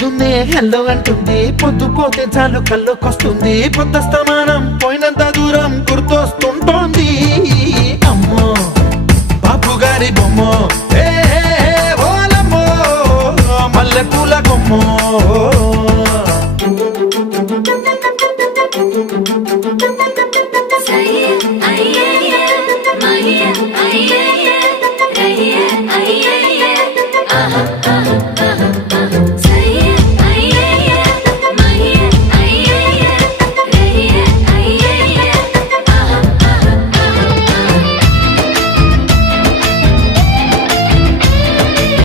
పొద్దున్నే హెల్లో అంటుంది, పొద్దు పోతే చాలు కళ్ళొకొస్తుంది, పొద్దస్తమానం పోయినంత దూరం గుర్తొస్తుంటోంది. అమ్మో బాపు గారి బొమ్మ